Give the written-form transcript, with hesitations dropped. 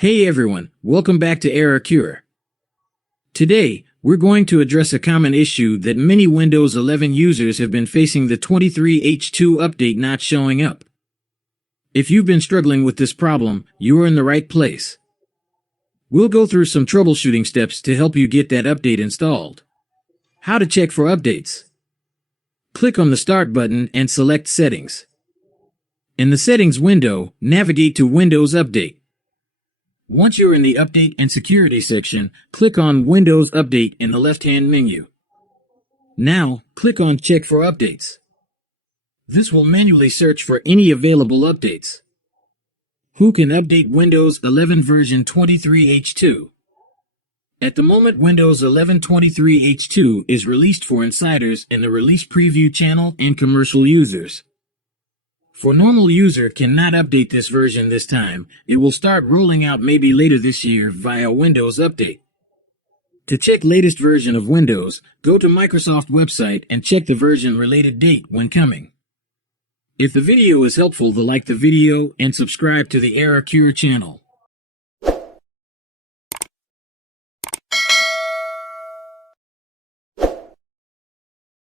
Hey everyone, welcome back to Error Cure. Today, we're going to address a common issue that many Windows 11 users have been facing: the 23H2 update not showing up. If you've been struggling with this problem, you are in the right place. We'll go through some troubleshooting steps to help you get that update installed. How to check for updates. Click on the Start button and select Settings. In the Settings window, navigate to Windows Update. Once you're in the Update and Security section, click on Windows Update in the left-hand menu. Now, click on Check for Updates. This will manually search for any available updates. Who can update Windows 11 version 23H2? At the moment, Windows 11 23H2 is released for insiders in the Release Preview channel and commercial users. For normal user cannot update this version this time. It will start rolling out maybe later this year via Windows Update. To check latest version of Windows, go to Microsoft website and check the version related date when coming. If the video is helpful, like the video and subscribe to the Error Cure channel.